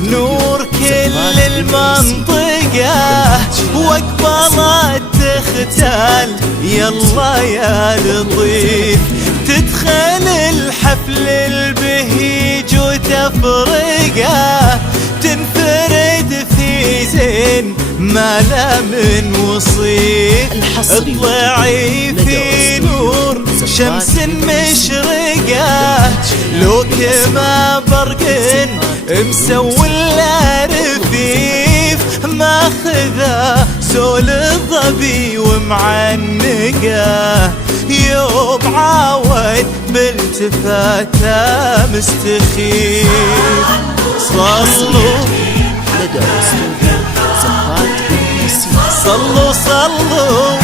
نور كل المنطقة واقبلت تختال. يلا يا لطيف تدخل الحفل البهيج وتفرقه، تنفرد في زين ما لا من وصيف. اطلعي في نور شمس مشرقة، لو كما برق مسول رفيف، ماخذه سول الظبي ومعنقه. يوم عاود بالتفاته مستخيف. صلوا صلوا صلوا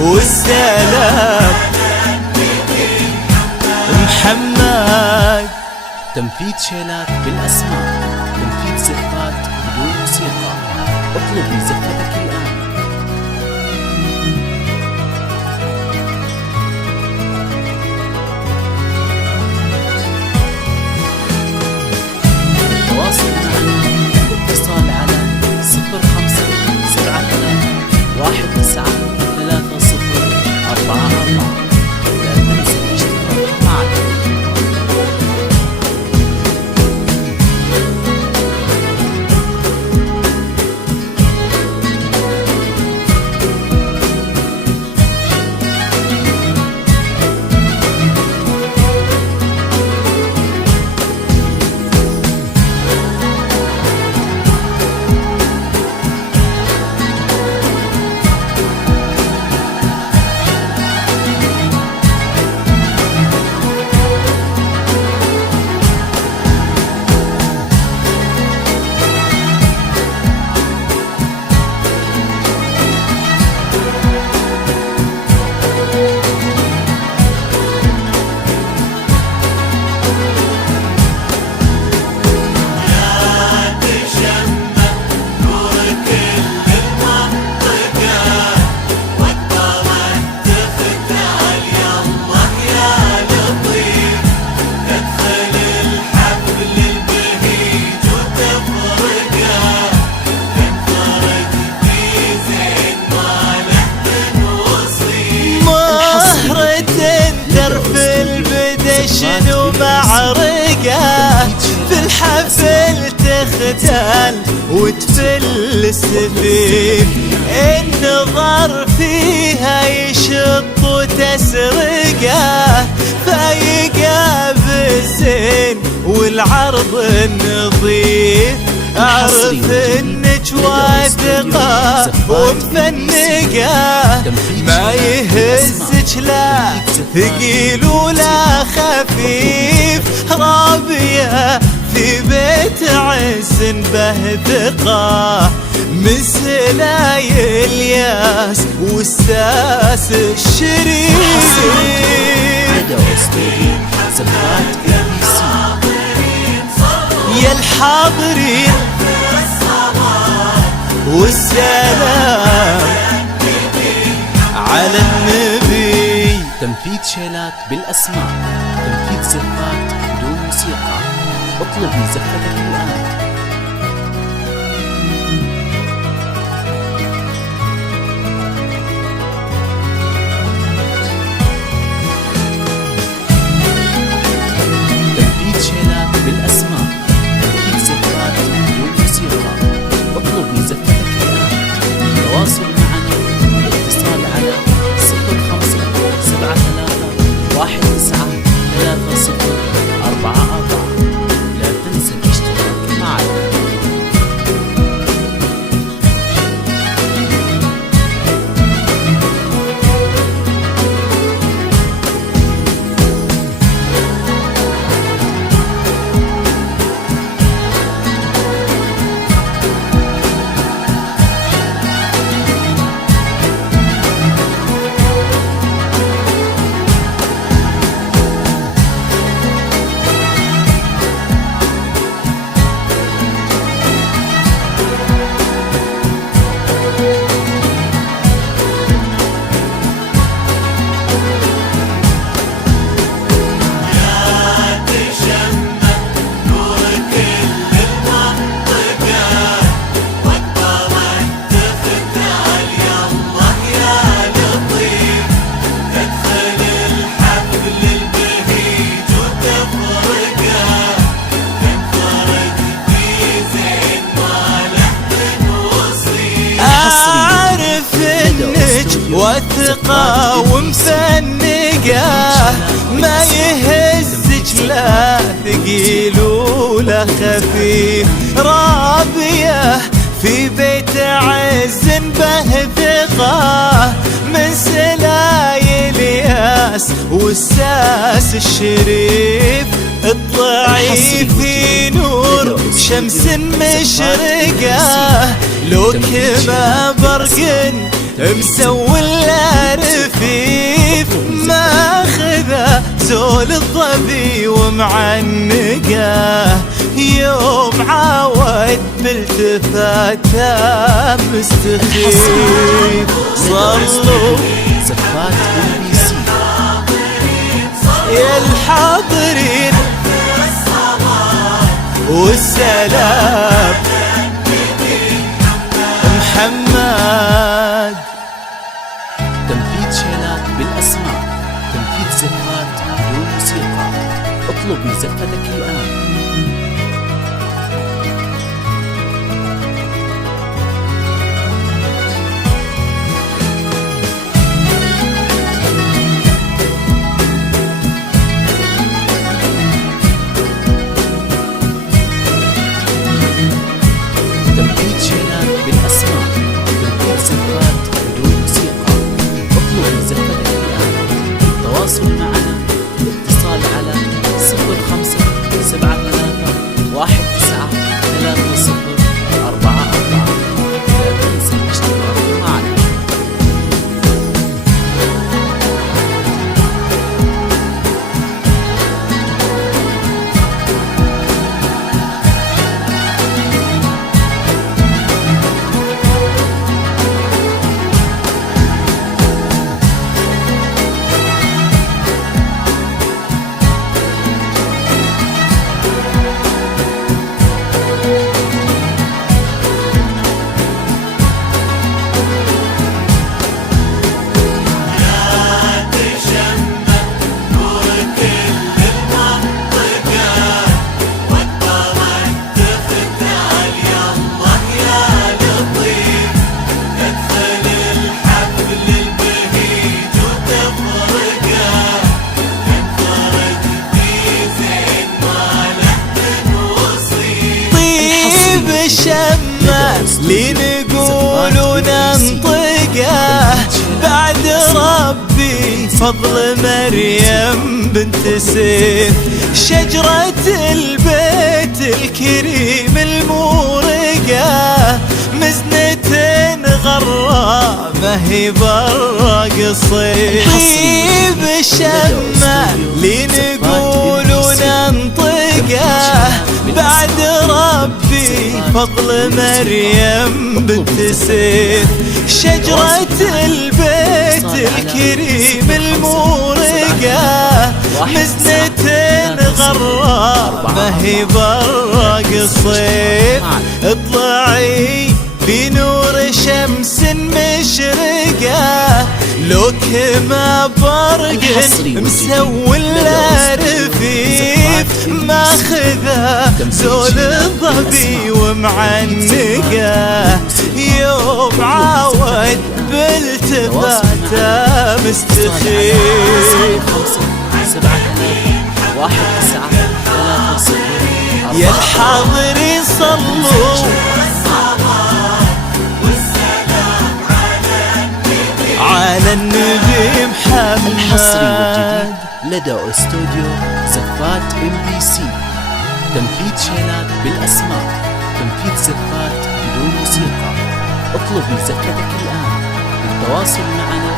والسلام محمد. تنفيذ شيلات بالأسماء، تنفيذ زفات بدون موسيقى. اطلبي زفتك الآن. التواصل معنا بالاتصال على 0573193044. لا تنسى الاشتراك معنا. شنو معرقة في الحفل تختال وتفل السفيف. النظر فيها يشط وتسرقه، فايقة بالزين والعرض النظيف. اعرف انك واثقة ومفنقة، ما يهزك لا ثقيل ولا خفيف. رابية في بيت عز بهثقة، من سلاي الياس والساس الشريف. يا الحاضرين والسلام على النبي. تنفيذ شيلات بالأسماء، تنفيذ زفات بدون موسيقى. اطلبي زفتك الآن. تنفيذ شيلات بالأسماء، تنفيذ زفات بدون موسيقى. اطلبي زفتك الآن. التواصل معنا بالاتصال على 0573193044. لا تنسى الاشتراك معنا. وثقة ومفنقة، ما يهزك لا ثقيل ولا خفيف. رابية في بيت عز به ثقة، من سلايل ياس والساس الشريف. اطلعي في نور شمس مشرقة، لو كما برق مسوي رفيف. ماخذه زول الظبي ومعنقه، يوم عاود بالتفاته مستخيف. صلوا زفات MBC يا الحاضرين والسلام محمد. تنفيذ شيلات بالأسماء، تنفيذ زفات بدون موسيقى. اطلب مزفتك الآن. تنفيذ شيلات بالأسماء، تنفيذ زفات بدون موسيقى. اطلب مزفتك الآن. التواصل معنا الاتصال على 0573193044. لا تنسى الاشتراك معنا. الشمة لنقول وننطقه، بعد ربي فضل مريم بنت سيف. شجرة البيت الكريم المورقة، مزنة غرامة هي برا قصير. طيب الشمة لنقول وننطقه، بعد ربي فضل مريم بنت سيف. شجرة البيت الكريم المورقة، مزنة غرامة هي برا قصير. اطلعي بنور شمس مشرقة، لو كما برق مسوي رفيف. ماخذه زول الظبي ومعنقه، يوم عاود بالتفاته مستخيف. يا الحاضرين صلوا على النبي محمد. الحصري والجديد لدى استوديو زفات MBC. تنفيذ شيلات بالأسماء، تنفيذ زفات بدون موسيقى. اطلب مزفتك الآن. للتواصل معنا